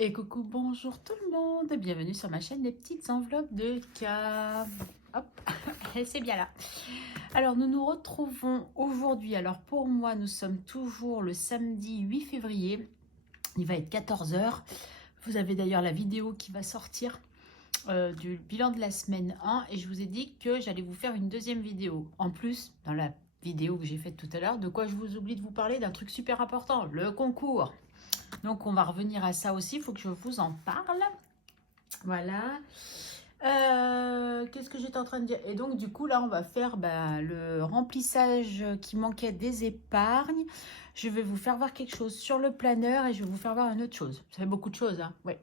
Et coucou, bonjour tout le monde, bienvenue sur ma chaîne Les Petites Enveloppes de K. Hop, c'est bien là. Alors nous nous retrouvons aujourd'hui, alors pour moi nous sommes toujours le samedi 8 février, il va être 14 heures. Vous avez d'ailleurs la vidéo qui va sortir du bilan de la semaine 1 et je vous ai dit que j'allais vous faire une deuxième vidéo. En plus, dans la vidéo que j'ai faite tout à l'heure, de quoi je vous oublie de vous parler d'un truc super important, le concours. Donc on va revenir à ça aussi, il faut que je vous en parle. Voilà. Qu'est-ce que j'étais en train de dire? Et donc du coup là on va faire le remplissage qui manquait des épargnes. Je vais vous faire voir quelque chose sur le planeur et je vais vous faire voir une autre chose. Ça fait beaucoup de choses, hein. Ouais.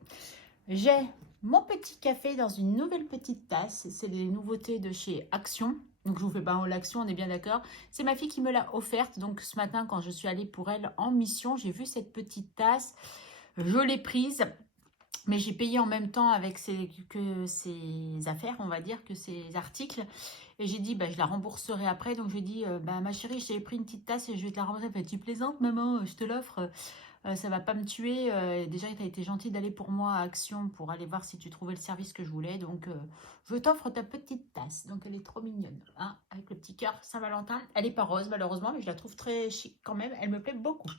J'ai mon petit café dans une nouvelle petite tasse. C'est les nouveautés de chez Action. Donc je vous fais pas en l'action, on est bien d'accord. C'est ma fille qui me l'a offerte. Donc ce matin quand je suis allée pour elle en mission, j'ai vu cette petite tasse. Je l'ai prise. Mais j'ai payé en même temps avec ses affaires, on va dire, que ses articles. Et j'ai dit, je la rembourserai après. Donc, je lui ai dit, ma chérie, j'ai pris une petite tasse et je vais te la rembourser. Elle fait, tu plaisantes, maman, je te l'offre. Ça va pas me tuer. Déjà, tu as été gentille d'aller pour moi à Action pour aller voir si tu trouvais le service que je voulais. Donc, je t'offre ta petite tasse. Donc, elle est trop mignonne, hein, avec le petit cœur Saint-Valentin. Elle est pas rose, malheureusement, mais je la trouve très chic quand même. Elle me plaît beaucoup.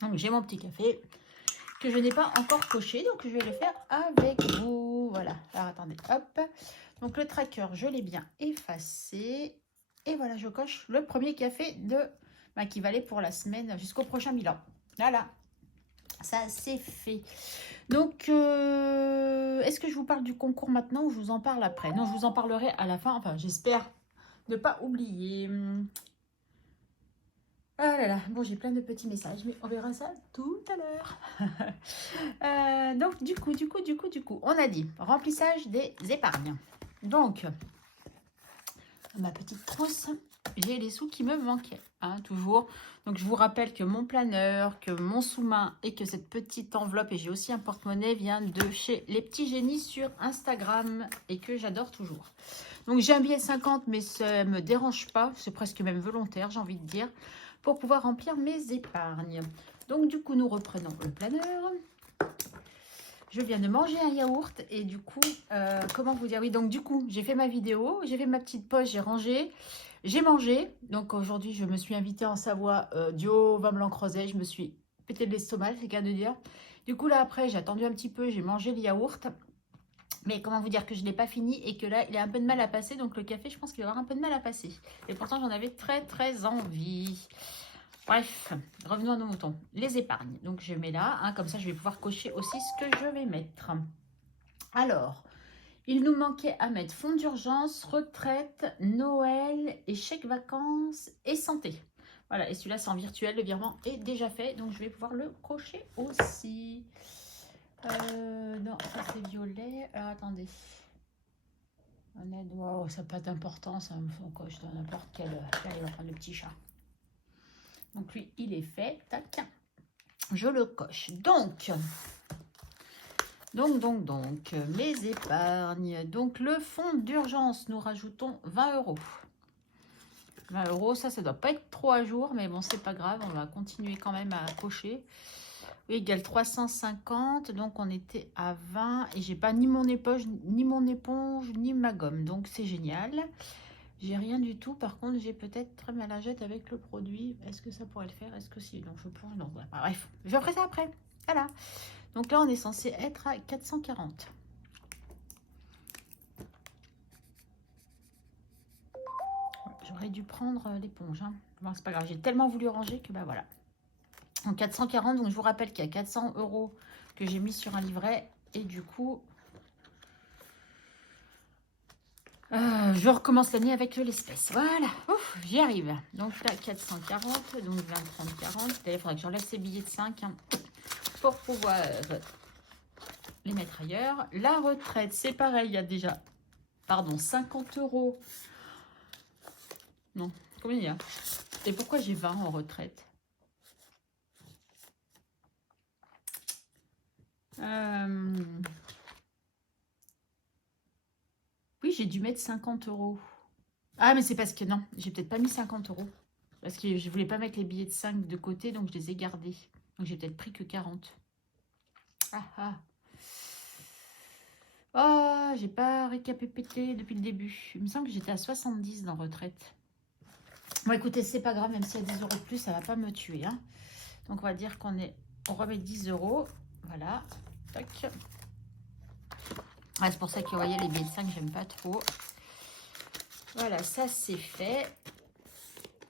Donc, j'ai mon petit café que je n'ai pas encore coché, donc je vais le faire avec vous. Voilà, alors attendez, hop. Donc le tracker, je l'ai bien effacé. Et voilà, je coche le premier café qui valait pour la semaine jusqu'au prochain bilan. Voilà, ça c'est fait. Donc, est-ce que je vous parle du concours maintenant ou je vous en parle après? Non, je vous en parlerai à la fin, enfin j'espère ne pas oublier. Ah là là, bon j'ai plein de petits messages, mais on verra ça tout à l'heure. Donc, du coup, on a dit remplissage des épargnes. Donc, ma petite trousse, j'ai les sous qui me manquaient, hein, toujours. Donc, je vous rappelle que mon planeur, que mon sous-main et que cette petite enveloppe, et j'ai aussi un porte-monnaie, vient de chez Les Petits Génies sur Instagram et que j'adore toujours. Donc, j'ai un billet de 50, mais ça ne me dérange pas, c'est presque même volontaire, j'ai envie de dire, pour pouvoir remplir mes épargnes. Donc, du coup, nous reprenons le planeur. Je viens de manger un yaourt et du coup, comment vous dire? Oui, donc du coup, j'ai fait ma vidéo, j'ai fait ma petite pause, j'ai rangé, j'ai mangé. Donc aujourd'hui, je me suis invitée en Savoie du Haut-Vamlan-Crozet. Je me suis pété de l'estomac, c'est le cas de dire. Du coup, là, après, j'ai attendu un petit peu, j'ai mangé le yaourt. Mais comment vous dire que je ne l'ai pas fini et que là, il a un peu de mal à passer. Donc le café, je pense qu'il va avoir un peu de mal à passer. Et pourtant, j'en avais très, très envie. Bref, revenons à nos moutons. Les épargnes. Donc, je mets là. Hein, comme ça, je vais pouvoir cocher aussi ce que je vais mettre. Alors, il nous manquait à mettre fonds d'urgence, retraite, Noël et chèque vacances et santé. Voilà, et celui-là, c'est en virtuel. Le virement est déjà fait. Donc, je vais pouvoir le cocher aussi. Non, ça, c'est violet. Alors, attendez. Wow, ça n'a pas d'importance. Hein, on coche dans n'importe quel... Là, il va prendre le petit chat. Donc lui, il est fait. Tac. Je le coche. Donc, mes épargnes. Donc, le fonds d'urgence, nous rajoutons 20 euros. 20 euros, ça ne doit pas être trop à jour, mais bon, c'est pas grave. On va continuer quand même à cocher. Oui, égale 350. Donc, on était à 20. Et j'ai pas ni mon éponge, ni ma gomme. Donc, c'est génial. J'ai rien du tout. Par contre, j'ai peut-être très mal à jette avec le produit. Est-ce que ça pourrait le faire? Est-ce que si? Donc, je pourrais. Non, bref. Je ferai ça après. Voilà. Donc là, on est censé être à 440. J'aurais dû prendre l'éponge. Hein. Bon, c'est pas grave. J'ai tellement voulu ranger que voilà. Donc 440. Donc, je vous rappelle qu'il y a 400 euros que j'ai mis sur un livret. Et du coup... je recommence l'année avec l'espèce. Voilà, j'y arrive. Donc là, 440, donc 20, 30, 40. D'ailleurs, il faudrait que j'enlève ces billets de 5 hein, pour pouvoir les mettre ailleurs. La retraite, c'est pareil, il y a déjà, 50 euros. Non, combien il y a? Et pourquoi j'ai 20 en retraite? Oui, j'ai dû mettre 50 euros. Ah, mais c'est parce que non, j'ai peut-être pas mis 50 euros. Parce que je voulais pas mettre les billets de 5 de côté, donc je les ai gardés. Donc j'ai peut-être pris que 40. Ah ah. Oh, j'ai pas récapitulé depuis le début. Il me semble que j'étais à 70 dans retraite. Bon, écoutez, c'est pas grave, même s'il y a 10 € de plus, ça va pas me tuer. Hein. Donc, on va dire on remet 10 €. Voilà. Tac. Ah, c'est pour ça que vous voyez, les billets de 5, j'aime pas trop. Voilà, ça c'est fait.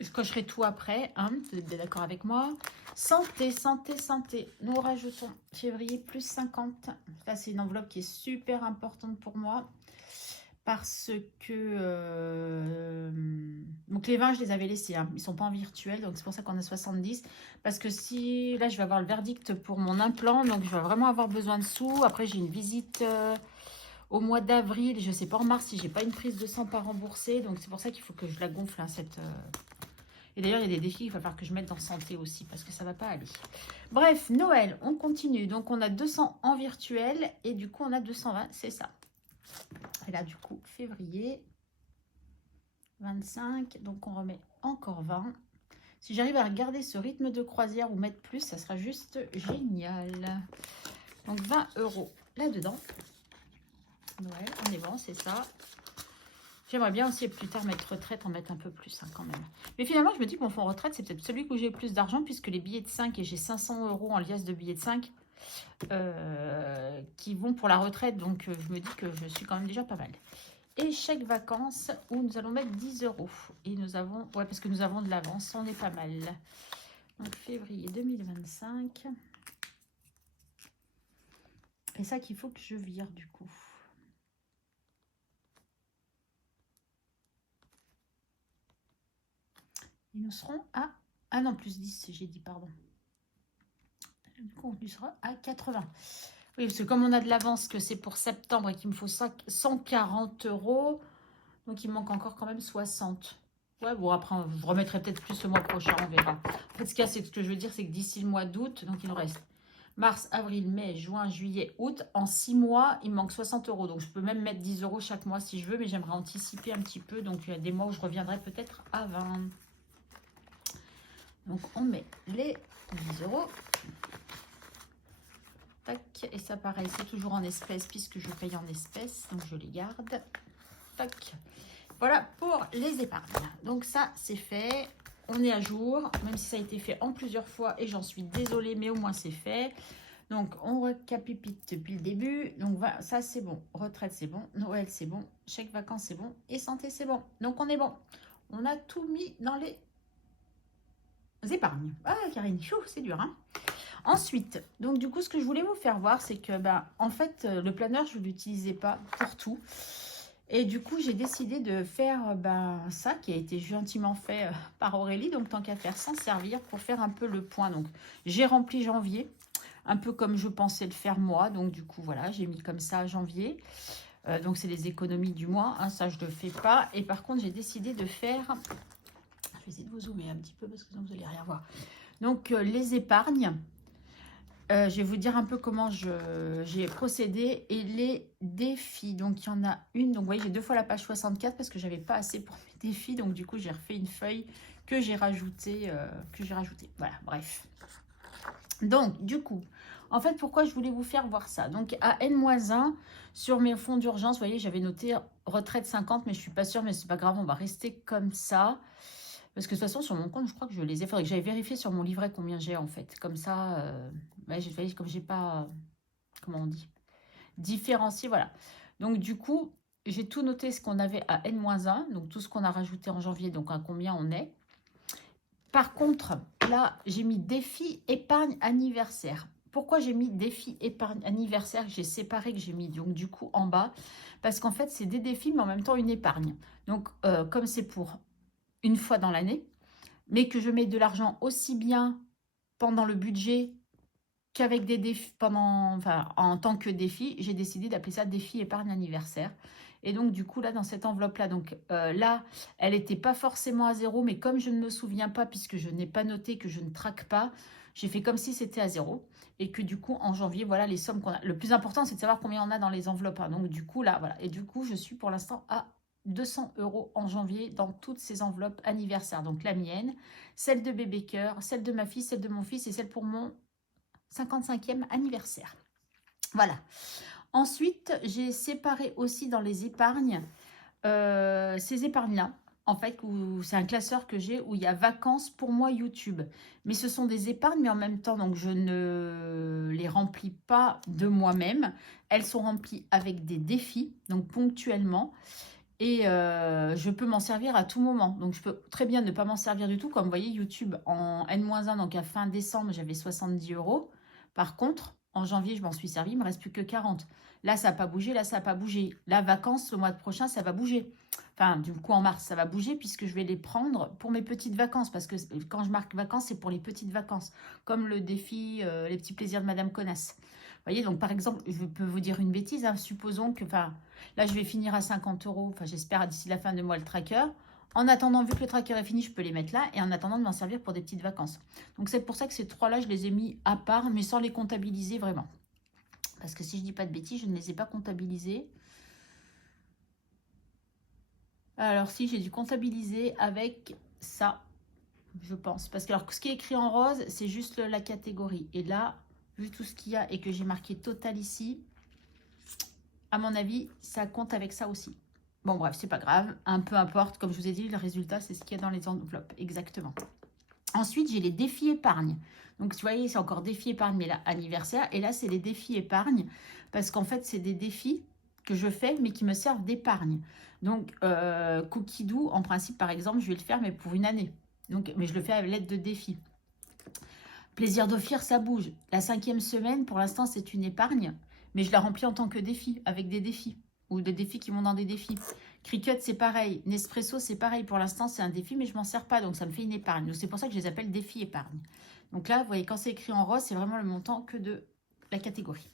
Je cocherai tout après, hein, vous êtes d'accord avec moi. Santé, santé, santé. Nous rajoutons février plus 50. Ça, c'est une enveloppe qui est super importante pour moi. Parce que... donc les 20, je les avais laissés. Hein. Ils ne sont pas en virtuel, donc c'est pour ça qu'on a 70. Parce que si... Là, je vais avoir le verdict pour mon implant, donc je vais vraiment avoir besoin de sous. Après, j'ai une visite... au mois d'avril, je ne sais pas en mars si j'ai pas une prise de sang pas remboursée. Donc c'est pour ça qu'il faut que je la gonfle, hein, cette... Et d'ailleurs, il y a des défis, il va falloir que je mette dans santé aussi, parce que ça ne va pas aller. Bref, Noël, on continue. Donc, on a 200 en virtuel, et du coup, on a 220, c'est ça. Et là, du coup, février, 25, donc on remet encore 20. Si j'arrive à regarder ce rythme de croisière ou mettre plus, ça sera juste génial. Donc, 20 € là-dedans. Noël, on est bon, c'est ça. J'aimerais bien aussi plus tard mettre retraite, en mettre un peu plus hein, quand même. Mais finalement, je me dis que mon fonds retraite, c'est peut-être celui où j'ai le plus d'argent, puisque les billets de 5, et j'ai 500 € en liasse de billets de 5 qui vont pour la retraite. Donc, je me dis que je suis quand même déjà pas mal. Et chèque vacances, où nous allons mettre 10 €. Et nous avons, ouais, parce que nous avons de l'avance, on est pas mal. Donc, février 2025. Et ça qu'il faut que je vire du coup. Et nous serons à... Ah non, plus 10, j'ai dit, pardon. Du coup, on sera à 80. Oui, parce que comme on a de l'avance, que c'est pour septembre et qu'il me faut 140 €, donc il me manque encore quand même 60. Ouais, bon, après, je remettrai peut-être plus le mois prochain, on verra. En fait, ce que je veux dire, c'est que d'ici le mois d'août, donc il nous reste mars, avril, mai, juin, juillet, août. En 6 mois, il me manque 60 €. Donc, je peux même mettre 10 € chaque mois si je veux, mais j'aimerais anticiper un petit peu. Donc, il y a des mois où je reviendrai peut-être à 20. Donc, on met les 10 €. Tac, et ça pareil, c'est toujours en espèces puisque je paye en espèces, donc je les garde. Tac. Voilà pour les épargnes. Donc ça, c'est fait. On est à jour, même si ça a été fait en plusieurs fois et j'en suis désolée, mais au moins c'est fait. Donc, on récapitule depuis le début. Donc, ça, c'est bon. Retraite, c'est bon. Noël, c'est bon. Chèque vacances, c'est bon. Et santé, c'est bon. Donc, on est bon. On a tout mis dans les épargnes. Ah, Karine, c'est dur, hein. Ensuite, donc du coup, ce que je voulais vous faire voir, c'est que, en fait, le planeur, je ne l'utilisais pas pour tout. Et du coup, j'ai décidé de faire ça, qui a été gentiment fait par Aurélie. Donc, tant qu'à faire, s'en servir pour faire un peu le point. Donc, j'ai rempli janvier, un peu comme je pensais le faire moi. Donc, du coup, voilà, j'ai mis comme ça janvier. Donc, c'est les économies du mois. Hein, ça, je ne le fais pas. Et par contre, j'ai décidé de faire... Je vais essayer de vous zoomer un petit peu parce que sinon, vous n'allez rien voir. Donc, les épargnes... je vais vous dire un peu comment j'ai procédé et les défis. Donc, il y en a une. Donc, vous voyez, j'ai 2 fois la page 64 parce que j'avais pas assez pour mes défis. Donc, du coup, j'ai refait une feuille que j'ai rajoutée. Voilà, bref. Donc, du coup, en fait, pourquoi je voulais vous faire voir ça? Donc, à N-1, sur mes fonds d'urgence, vous voyez, j'avais noté retraite 50, mais je suis pas sûre, mais c'est pas grave, on va rester comme ça. Parce que de toute façon, sur mon compte, je crois que je les ai. Il faudrait que j'aille vérifier sur mon livret combien j'ai en fait. Comme ça, comme j'ai pas, comment on dit, différencié, voilà. Donc du coup, j'ai tout noté ce qu'on avait à N-1, donc tout ce qu'on a rajouté en janvier, donc à combien on est. Par contre, là, j'ai mis défi épargne anniversaire. Pourquoi j'ai mis défi épargne anniversaire? J'ai séparé, que j'ai mis donc du coup en bas. Parce qu'en fait, c'est des défis, mais en même temps une épargne. Donc, comme c'est pour une fois dans l'année, mais que je mets de l'argent aussi bien pendant le budget qu'avec des défis, en tant que défi, j'ai décidé d'appeler ça défi épargne anniversaire. Et donc, du coup, là, dans cette enveloppe-là, donc là, elle n'était pas forcément à 0, mais comme je ne me souviens pas, puisque je n'ai pas noté, que je ne traque pas, j'ai fait comme si c'était à 0. Et que du coup, en janvier, voilà les sommes qu'on a. Le plus important, c'est de savoir combien on a dans les enveloppes. Hein. Donc, du coup, là, voilà. Et du coup, je suis pour l'instant à 200 € en janvier dans toutes ces enveloppes anniversaires. Donc, la mienne, celle de bébé cœur, celle de ma fille, celle de mon fils et celle pour mon 55e anniversaire. Voilà. Ensuite, j'ai séparé aussi dans les épargnes, ces épargnes-là. En fait, c'est un classeur que j'ai où il y a vacances pour moi YouTube. Mais ce sont des épargnes, mais en même temps, donc je ne les remplis pas de moi-même. Elles sont remplies avec des défis, donc ponctuellement. Et je peux m'en servir à tout moment. Donc, je peux très bien ne pas m'en servir du tout. Comme vous voyez, YouTube, en N-1, donc à fin décembre, j'avais 70 euros. Par contre, en janvier, je m'en suis servi, il ne me reste plus que 40. Là, ça n'a pas bougé, là, ça n'a pas bougé. La vacances, le mois prochain, ça va bouger. Enfin, du coup, en mars, ça va bouger puisque je vais les prendre pour mes petites vacances. Parce que quand je marque vacances, c'est pour les petites vacances. Comme le défi, les petits plaisirs de Madame Connasse. Vous voyez, donc par exemple, je peux vous dire une bêtise. Hein, supposons que, enfin, là, je vais finir à 50 euros. Enfin, j'espère d'ici la fin de mois le tracker. En attendant, vu que le tracker est fini, je peux les mettre là. Et en attendant de m'en servir pour des petites vacances. Donc, c'est pour ça que ces trois-là, je les ai mis à part, mais sans les comptabiliser vraiment. Parce que si je dis pas de bêtises, je ne les ai pas comptabilisés. Alors, si, j'ai dû comptabiliser avec ça, je pense. Parce que alors, ce qui est écrit en rose, c'est juste la catégorie. Et là, vu tout ce qu'il y a et que j'ai marqué total ici, à mon avis, ça compte avec ça aussi. Bon, bref, c'est pas grave. Un peu importe. Comme je vous ai dit, le résultat, c'est ce qu'il y a dans les enveloppes. Exactement. Ensuite, j'ai les défis épargne. Donc, vous voyez, c'est encore défis épargne, mais là, anniversaire. Et là, c'est les défis épargne. Parce qu'en fait, c'est des défis que je fais, mais qui me servent d'épargne. Donc, Cookie Doux, en principe, par exemple, je vais le faire, mais pour une année. Donc, mais je le fais avec l'aide de défis. Plaisir d'offrir, ça bouge. La 5e semaine, pour l'instant, c'est une épargne. Mais je la remplis en tant que défi, avec des défis. Ou des défis qui vont dans des défis. Cricut, c'est pareil. Nespresso, c'est pareil. Pour l'instant, c'est un défi, mais je ne m'en sers pas. Donc, ça me fait une épargne. Donc, c'est pour ça que je les appelle défis épargne. Donc là, vous voyez, quand c'est écrit en rose, c'est vraiment le montant que de la catégorie.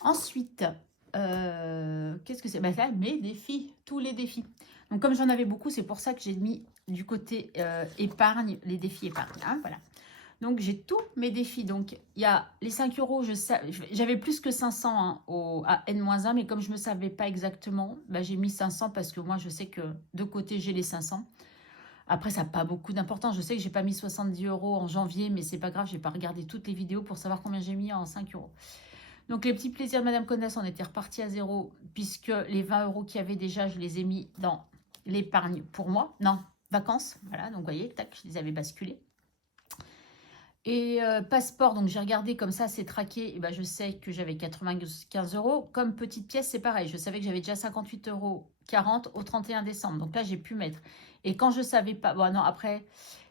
Ensuite, qu'est-ce que c'est? Ben là, mes défis. Tous les défis. Donc, comme j'en avais beaucoup, c'est pour ça que j'ai mis du côté épargne, les défis épargne. Hein, voilà. Donc, j'ai tous mes défis. Donc, il y a les 5 euros. J'avais plus que 500 hein, à N-1, mais comme je ne me savais pas exactement, bah, j'ai mis 500 parce que moi, je sais que de côté, j'ai les 500. Après, ça n'a pas beaucoup d'importance. Je sais que je n'ai pas mis 70 euros en janvier, mais c'est pas grave. Je n'ai pas regardé toutes les vidéos pour savoir combien j'ai mis en 5 euros. Donc, les petits plaisirs de Madame Connasse, on était reparti à zéro puisque les 20 euros qu'il y avait déjà, je les ai mis dans l'épargne pour moi. Non, vacances. Voilà, donc vous voyez, tac, je les avais basculés. Et passeport, donc j'ai regardé comme ça, c'est traqué. Et ben, je sais que j'avais 95 euros. Comme petite pièce, c'est pareil. Je savais que j'avais déjà 58,40 euros au 31 décembre. Donc là, j'ai pu mettre. Et quand je ne savais pas... Bon, non, après,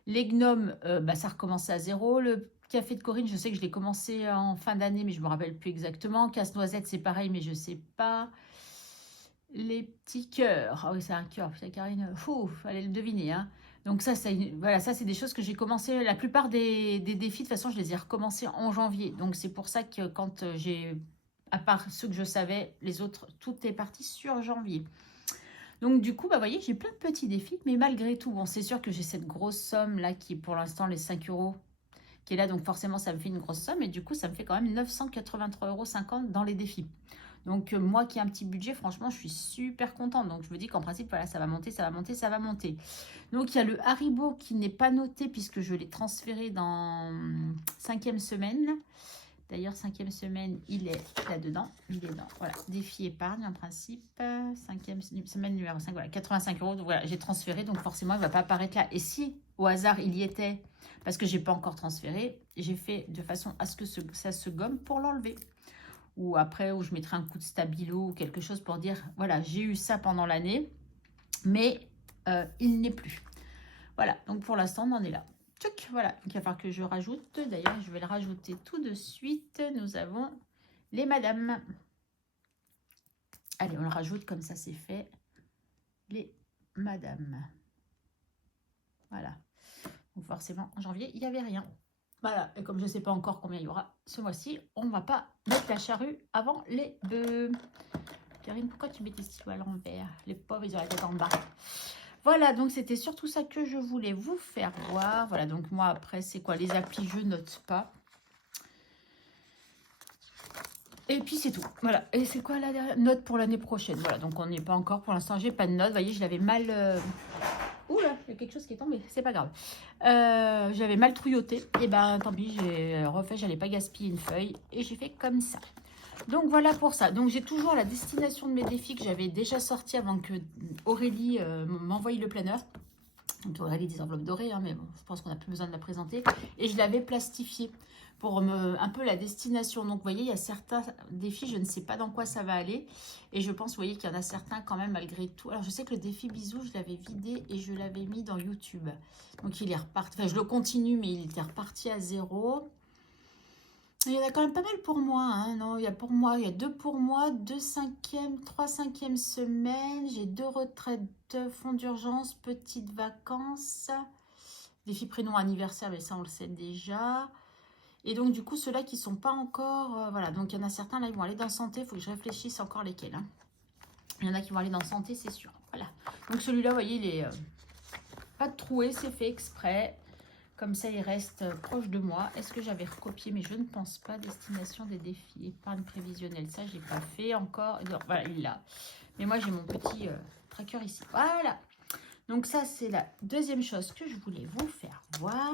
les gnomes, ça recommençait à zéro. Le café de Corinne, je sais que je l'ai commencé en fin d'année, mais je ne me rappelle plus exactement. Casse-noisette, c'est pareil, mais je ne sais pas. Les petits cœurs. Ah oui, c'est un cœur. Putain, Karine, fallait le deviner, hein. Donc ça, voilà, ça c'est des choses que j'ai commencé. La plupart des défis, de toute façon, je les ai recommencés en janvier. Donc c'est pour ça que quand j'ai, à part ceux que je savais, les autres, tout est parti sur janvier. Donc du coup, bah, vous voyez, j'ai plein de petits défis. Mais malgré tout, bon, c'est sûr que j'ai cette grosse somme là qui est pour l'instant les 5 euros qui est là. Donc forcément, ça me fait une grosse somme. Et du coup, ça me fait quand même 983,50 € dans les défis. Donc, moi qui ai un petit budget, franchement, je suis super contente. Donc, je me dis qu'en principe, voilà, ça va monter, ça va monter, ça va monter. Donc, il y a le Haribo qui n'est pas noté puisque je l'ai transféré dans 5e semaine. D'ailleurs, 5e semaine, il est là-dedans. Il est dans, voilà, défi épargne en principe. 5e semaine numéro 5, voilà, 85 euros. Donc, voilà, j'ai transféré. Donc, forcément, il ne va pas apparaître là. Et si, au hasard, il y était, parce que je n'ai pas encore transféré, j'ai fait de façon à ce que ça se gomme pour l'enlever. Ou après, où je mettrai un coup de stabilo ou quelque chose pour dire, voilà, j'ai eu ça pendant l'année, mais il n'est plus. Voilà, donc pour l'instant, on en est là. Tchouk, voilà, donc il va falloir que je rajoute. D'ailleurs, je vais le rajouter tout de suite. Nous avons les madames. Allez, on le rajoute, comme ça, c'est fait. Les madames. Voilà. Donc forcément, en janvier, il n'y avait rien. Voilà, et comme je ne sais pas encore combien il y aura ce mois-ci, on ne va pas mettre la charrue avant les bœufs. Karine, pourquoi tu mets tes stylos à l'envers? Les pauvres, ils ont la tête en bas. Voilà, donc c'était surtout ça que je voulais vous faire voir. Voilà, donc moi, après, c'est quoi? Les applis, je note pas. Et puis, c'est tout. Voilà, et c'est quoi la note pour l'année prochaine? Voilà, donc on n'est pas encore, pour l'instant, j'ai pas de note. Vous voyez, je l'avais mal... Oula, il y a quelque chose qui est tombé, c'est pas grave. J'avais mal trouilloté. Et ben, tant pis, j'ai refait, j'allais pas gaspiller une feuille. Et j'ai fait comme ça. Donc voilà pour ça. Donc j'ai toujours la destination de mes défis que j'avais déjà sorti avant que Aurélie m'envoie le planeur. Donc Aurélie des enveloppes dorées, hein, mais bon, je pense qu'on n'a plus besoin de la présenter. Et je l'avais plastifiée pour un peu la destination. Donc vous voyez, il y a certains défis, je ne sais pas dans quoi ça va aller. Et je pense, vous voyez, qu'il y en a certains quand même malgré tout. Alors je sais que le défi bisous, je l'avais vidé et je l'avais mis dans YouTube. Donc il est reparti, enfin je le continue, mais il était reparti à 0. Il y en a quand même pas mal pour moi, hein. Non, il y a pour moi, il y a 2 pour moi, 2 cinquièmes, 3 cinquièmes semaines, j'ai 2 retraites, fonds d'urgence, petites vacances, défi prénom anniversaire, mais ça on le sait déjà. Et donc du coup, ceux-là qui sont pas encore, voilà, donc il y en a certains là, ils vont aller dans santé, il faut que je réfléchisse encore lesquels, hein. Il y en a qui vont aller dans santé, c'est sûr, voilà. Donc celui-là, vous voyez, il est pas de troué, c'est fait exprès. Comme ça, il reste proche de moi. Est-ce que j'avais recopié? Mais je ne pense pas. Destination des défis. Épargne prévisionnelle. Ça, je n'ai pas fait encore. Non, voilà, il l'a. Mais moi, j'ai mon petit tracker ici. Voilà. Donc ça, c'est la deuxième chose que je voulais vous faire voir.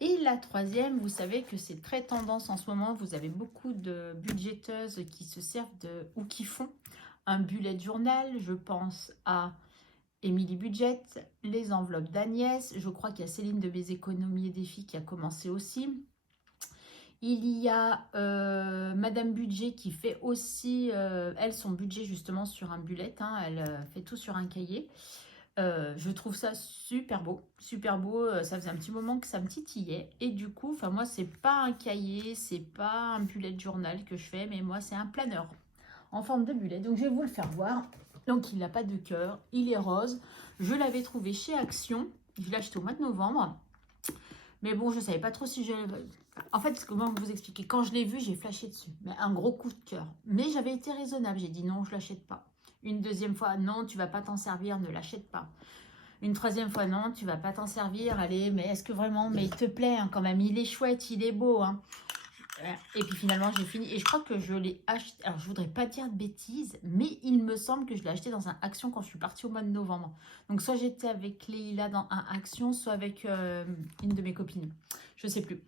Et la troisième, vous savez que c'est très tendance en ce moment. Vous avez beaucoup de budgéteuses qui se servent de ou qui font un bullet journal. Je pense à Émilie Budget, les enveloppes d'Agnès. Je crois qu'il y a Céline de Mes Économies et Défis qui a commencé aussi. Il y a Madame Budget qui fait aussi, elle, son budget justement sur un bullet. Hein, elle fait tout sur un cahier. Je trouve ça super beau, super beau. Ça faisait un petit moment que ça me titillait. Et du coup, moi, c'est pas un cahier, c'est pas un bullet journal que je fais, mais moi, c'est un planeur en forme de bullet. Donc, je vais vous le faire voir. Donc, il n'a pas de cœur, il est rose. Je l'avais trouvé chez Action. Je l'ai acheté au mois de novembre. Mais bon, je ne savais pas trop si je... En fait, comment vous expliquer? Quand je l'ai vu, j'ai flashé dessus. Mais un gros coup de cœur. Mais j'avais été raisonnable. J'ai dit non, je ne l'achète pas. Une deuxième fois, non, tu ne vas pas t'en servir, ne l'achète pas. Une troisième fois, non, tu ne vas pas t'en servir. Allez, mais est-ce que vraiment... Mais il te plaît hein, quand même. Il est chouette, il est beau. Hein. Et puis finalement, j'ai fini. Et je crois que je l'ai acheté. Alors, je voudrais pas dire de bêtises, mais il me semble que je l'ai acheté dans un Action quand je suis partie au mois de novembre. Donc, soit j'étais avec Leïla dans un Action, soit avec une de mes copines. Je sais plus.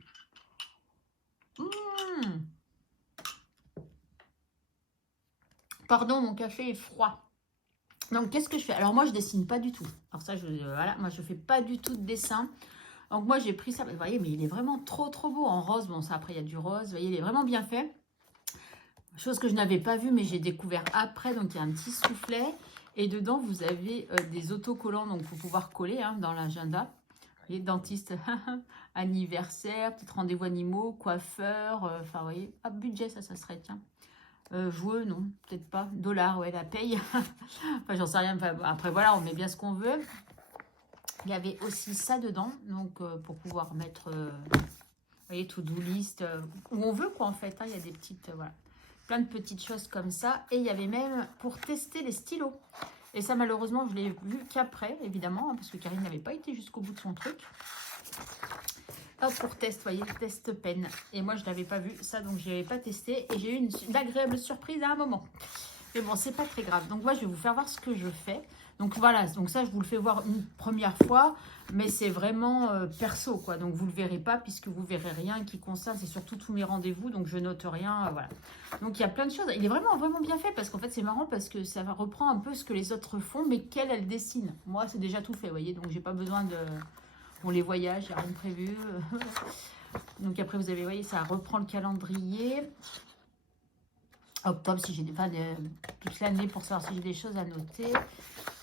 Pardon, mon café est froid. Donc, qu'est-ce que je fais? Alors, moi, je dessine pas du tout. Alors ça, voilà, moi, je fais pas du tout de dessin. Donc, moi, j'ai pris ça. Vous voyez, mais il est vraiment trop, trop beau en rose. Bon, ça, après, il y a du rose. Vous voyez, il est vraiment bien fait. Chose que je n'avais pas vue, mais j'ai découvert après. Donc, il y a un petit soufflet. Et dedans, vous avez des autocollants. Donc, pour pouvoir coller hein, dans l'agenda. Vous voyez, dentiste, anniversaire, peut-être rendez-vous animaux, coiffeur. Enfin, vous voyez, ah, budget, ça serait, tiens. Joueux, non, peut-être pas. Dollar, ouais, la paye. Enfin, j'en sais rien. Enfin, après, voilà, on met bien ce qu'on veut. Il y avait aussi ça dedans. Donc, pour pouvoir mettre, vous voyez, to-do list, où on veut, quoi, en fait. Hein, il y a des petites, voilà. Plein de petites choses comme ça. Et il y avait même pour tester les stylos. Et ça, malheureusement, je l'ai vu qu'après, évidemment, hein, parce que Karine n'avait pas été jusqu'au bout de son truc. Hop, pour test, vous voyez, test pen. Et moi, je ne l'avais pas vu, ça, donc je n'avais pas testé. Et j'ai eu une agréable surprise à un moment. Mais bon, c'est pas très grave. Donc, moi, je vais vous faire voir ce que je fais. Donc, voilà. Donc, ça, je vous le fais voir une première fois. Mais c'est vraiment perso, quoi. Donc, vous ne le verrez pas puisque vous ne verrez rien qui concerne. C'est surtout tous mes rendez-vous. Donc, je note rien. Voilà. Donc, il y a plein de choses. Il est vraiment, vraiment bien fait parce qu'en fait, c'est marrant parce que ça reprend un peu ce que les autres font, mais qu'elle, elle dessine. Moi, c'est déjà tout fait, vous voyez. Donc, j'ai pas besoin de... Bon, les voyages, il n'y a rien de prévu. Donc, après, vous avez, vous voyez, ça reprend le calendrier. Octobre, si j'ai des... Enfin, toute l'année pour savoir si j'ai des choses à noter.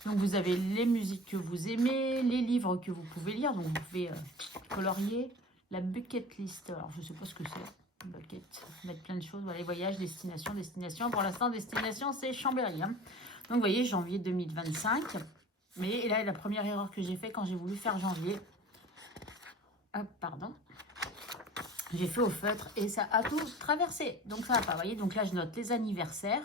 Donc, vous avez les musiques que vous aimez, les livres que vous pouvez lire. Donc, vous pouvez colorier la bucket list. Alors, je ne sais pas ce que c'est. Bucket, mettre plein de choses. Voilà, les voyages, destination, destination. Pour l'instant, destination, c'est Chambéry. Hein. Donc, vous voyez, janvier 2025. Mais là, la première erreur que j'ai fait quand j'ai voulu faire janvier. Hop, pardon. J'ai fait au feutre et ça a tout traversé. Donc, ça va pas, vous voyez. Donc, là, je note les anniversaires.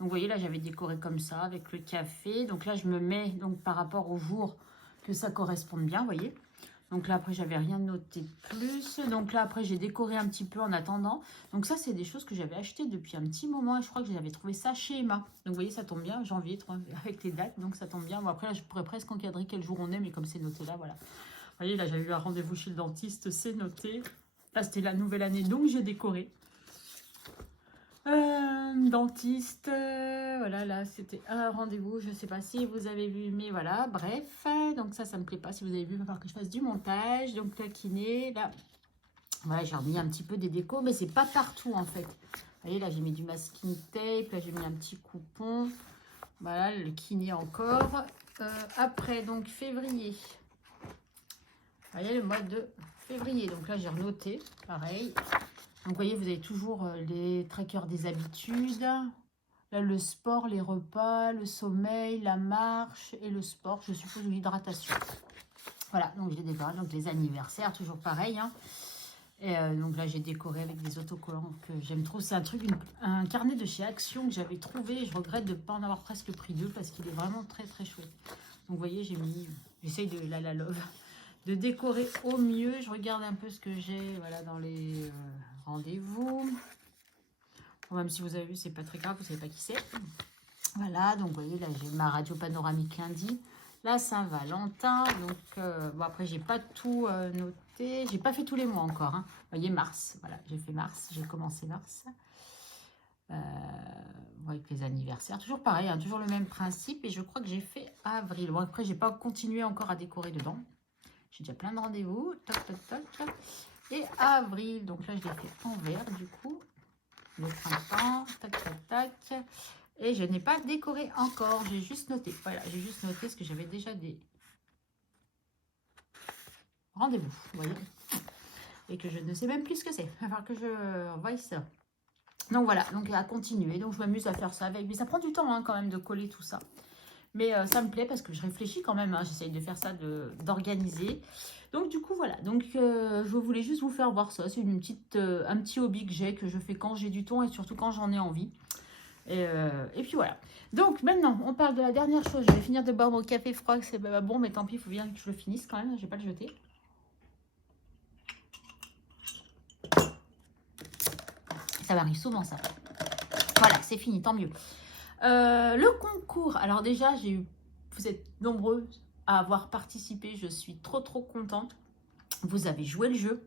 Donc, vous voyez, là, j'avais décoré comme ça avec le café. Donc, là, je me mets donc par rapport au jour que ça corresponde bien, vous voyez. Donc, là, après, j'avais rien noté de plus. Donc, là, après, j'ai décoré un petit peu en attendant. Donc, ça, c'est des choses que j'avais achetées depuis un petit moment. Et je crois que j'avais trouvé ça chez Emma. Donc, vous voyez, ça tombe bien, janvier, avec les dates. Donc, ça tombe bien. Bon, après, là, je pourrais presque encadrer quel jour on est. Mais comme c'est noté là, voilà. Vous voyez, là, j'avais eu un rendez-vous chez le dentiste. C'est noté. Là, c'était la nouvelle année. Donc, j'ai décoré. dentiste. Voilà, là, c'était un rendez-vous. Je ne sais pas si vous avez vu, mais voilà, bref. Donc ça me plaît pas. Si vous avez vu, il va falloir que je fasse du montage. Donc la kiné, là, voilà, j'ai remis un petit peu des décos, mais c'est pas partout, en fait. Vous voyez, là, j'ai mis du masking tape. Là, j'ai mis un petit coupon. Voilà, le kiné encore. Après, donc, février. Vous voyez, le mois de février. Donc là, j'ai renoté, pareil. Donc, vous voyez, vous avez toujours les trackers des habitudes. Là, le sport, les repas, le sommeil, la marche et le sport, je suppose, l'hydratation. Voilà, donc j'ai décoré. Donc, les anniversaires, toujours pareil. Hein. Et donc là, j'ai décoré avec des autocollants que j'aime trop. C'est un truc, un carnet de chez Action que j'avais trouvé. Je regrette de ne pas en avoir presque pris deux parce qu'il est vraiment très, très chouette. Donc, vous voyez, j'ai mis... J'essaye de la love. De décorer au mieux. Je regarde un peu ce que j'ai voilà, dans les rendez-vous. Bon, même si vous avez vu, c'est pas très grave, vous savez pas qui c'est. Voilà, donc vous voyez, là j'ai ma radio panoramique lundi. La Saint-Valentin. Donc, bon, après, j'ai pas tout noté. J'ai pas fait tous les mois encore. Hein. Vous voyez, mars. Voilà, j'ai fait mars. J'ai commencé mars. Avec les anniversaires. Toujours pareil, hein, toujours le même principe. Et je crois que j'ai fait avril. Bon, après, j'ai pas continué encore à décorer dedans. J'ai déjà plein de rendez-vous. Toc, toc, toc. Et avril. Donc là, je l'ai fait en vert, du coup. Le printemps. Tac, tac, tac. Et je n'ai pas décoré encore. J'ai juste noté. Voilà, j'ai juste noté ce que j'avais déjà des rendez-vous. Vous voyez. Et que je ne sais même plus ce que c'est. Il va falloir que je voie ça. Donc voilà. Donc à continuer. Donc je m'amuse à faire ça avec. Mais ça prend du temps hein, quand même de coller tout ça. Mais ça me plaît parce que je réfléchis quand même. Hein, j'essaye de faire ça, d'organiser. Donc du coup, voilà. Donc je voulais juste vous faire voir ça. C'est un petit hobby que j'ai, que je fais quand j'ai du temps et surtout quand j'en ai envie. Et puis voilà. Donc maintenant, on parle de la dernière chose. Je vais finir de boire mon café froid. C'est pas bon, mais tant pis, il faut bien que je le finisse quand même. Je vais pas le jeter. Ça m'arrive souvent, ça. Voilà, c'est fini, tant mieux. Le concours, alors déjà, vous êtes nombreux à avoir participé, je suis trop contente. Vous avez joué le jeu,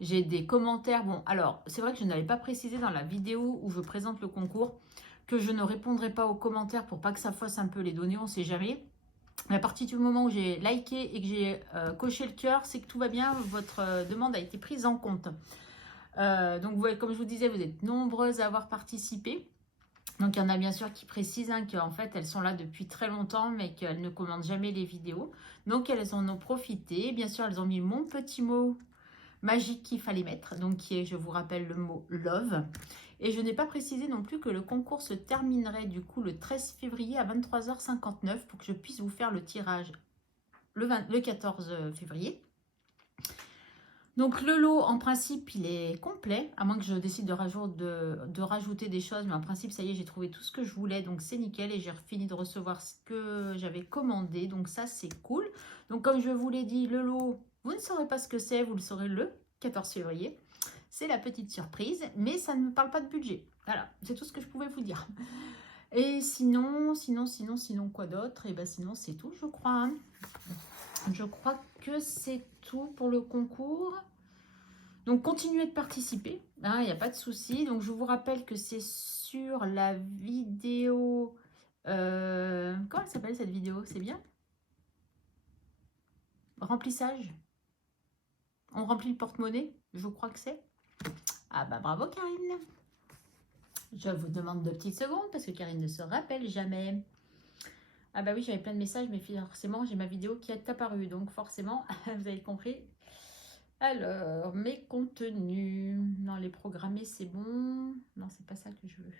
j'ai des commentaires. Bon, alors, c'est vrai que je n'avais pas précisé dans la vidéo où je présente le concours que je ne répondrai pas aux commentaires pour pas que ça fausse un peu les données, on ne sait jamais. Mais à partir du moment où j'ai liké et que j'ai coché le cœur, c'est que tout va bien, votre demande a été prise en compte. Donc, vous voyez, comme je vous disais, vous êtes nombreuses à avoir participé. Donc, il y en a bien sûr qui précisent hein, qu'en fait, elles sont là depuis très longtemps, mais qu'elles ne commandent jamais les vidéos. Donc, elles en ont profité. Bien sûr, elles ont mis mon petit mot magique qu'il fallait mettre, donc qui est, je vous rappelle, le mot « love ». Et je n'ai pas précisé non plus que le concours se terminerait du coup le 13 février à 23h59 pour que je puisse vous faire le tirage le 14 février. Donc le lot, en principe, il est complet, à moins que je décide de rajouter des choses. Mais en principe, ça y est, j'ai trouvé tout ce que je voulais, donc c'est nickel. Et j'ai fini de recevoir ce que j'avais commandé, donc ça, c'est cool. Donc comme je vous l'ai dit, le lot, vous ne saurez pas ce que c'est, vous le saurez le 14 février. C'est la petite surprise, mais ça ne me parle pas de budget. Voilà, c'est tout ce que je pouvais vous dire. Et sinon, quoi d'autre? Et bien sinon, c'est tout, je crois. Hein. Je crois que c'est tout pour le concours. Donc, continuez de participer. Il n'y a pas de souci. Donc, je vous rappelle que c'est sur la vidéo... comment elle s'appelle cette vidéo? C'est bien? Remplissage. On remplit le porte-monnaie? Je crois que c'est. Ah bah bravo Karine. Je vous demande 2 petites secondes parce que Karine ne se rappelle jamais. Ah bah oui, j'avais plein de messages, mais forcément, j'ai ma vidéo qui est apparue. Donc forcément, vous avez compris. Alors, mes contenus. Non, les programmés, c'est bon. Non, c'est pas ça que je veux.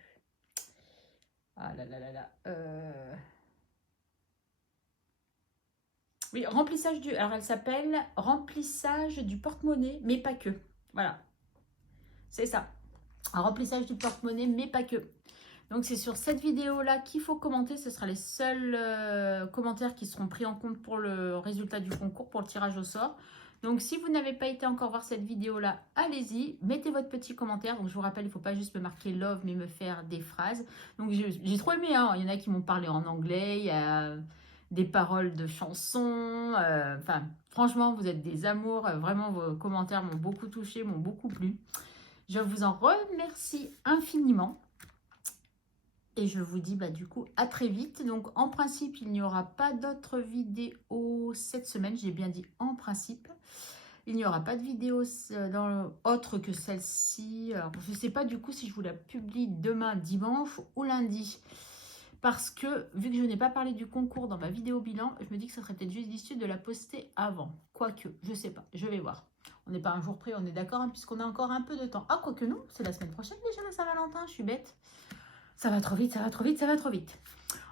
Ah là là là là. Oui, remplissage du... Alors, elle s'appelle remplissage du porte-monnaie, mais pas que. Voilà. C'est ça. Un remplissage du porte-monnaie, mais pas que. Donc, c'est sur cette vidéo-là qu'il faut commenter. Ce sera les seuls commentaires qui seront pris en compte pour le résultat du concours, pour le tirage au sort. Donc, si vous n'avez pas été encore voir cette vidéo-là, allez-y, mettez votre petit commentaire. Donc, je vous rappelle, il ne faut pas juste me marquer « love », mais me faire des phrases. Donc, j'ai trop aimé. Hein. Il y en a qui m'ont parlé en anglais, il y a des paroles de chansons. Enfin, franchement, vous êtes des amours. Vraiment, vos commentaires m'ont beaucoup touché, m'ont beaucoup plu. Je vous en remercie infiniment. Et je vous dis du coup à très vite. Donc en principe, il n'y aura pas d'autres vidéos cette semaine. J'ai bien dit en principe. Il n'y aura pas de vidéo autre que celle-ci. Alors je ne sais pas du coup si je vous la publie demain dimanche ou lundi. Parce que vu que je n'ai pas parlé du concours dans ma vidéo bilan, je me dis que ça serait peut-être judicieux de la poster avant. Quoique, je ne sais pas, je vais voir. On n'est pas un jour près, on est d'accord, hein, puisqu'on a encore un peu de temps. Ah, quoique non, c'est la semaine prochaine déjà la Saint-Valentin, je suis bête. Ça va trop vite, ça va trop vite, ça va trop vite.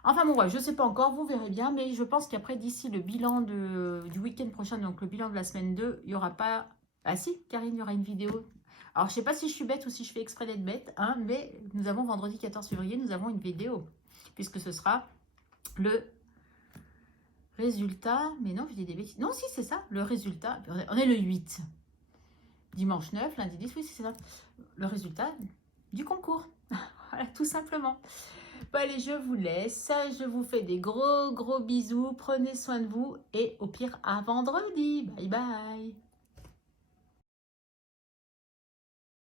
Enfin bon, ouais, je ne sais pas encore, vous verrez bien, mais je pense qu'après, d'ici le bilan du week-end prochain, donc le bilan de la semaine 2, il n'y aura pas... Ah si, Karine, il y aura une vidéo. Alors, je ne sais pas si je suis bête ou si je fais exprès d'être bête, hein, mais nous avons vendredi 14 février, nous avons une vidéo, puisque ce sera le résultat... Mais non, je dis des bêtises. Non, si, c'est ça, le résultat. On est le 8. Dimanche 9, lundi 10, oui, c'est ça. Le résultat du concours. Voilà, tout simplement. Bon, allez, je vous laisse. Je vous fais des gros bisous. Prenez soin de vous. Et au pire, à vendredi. Bye bye.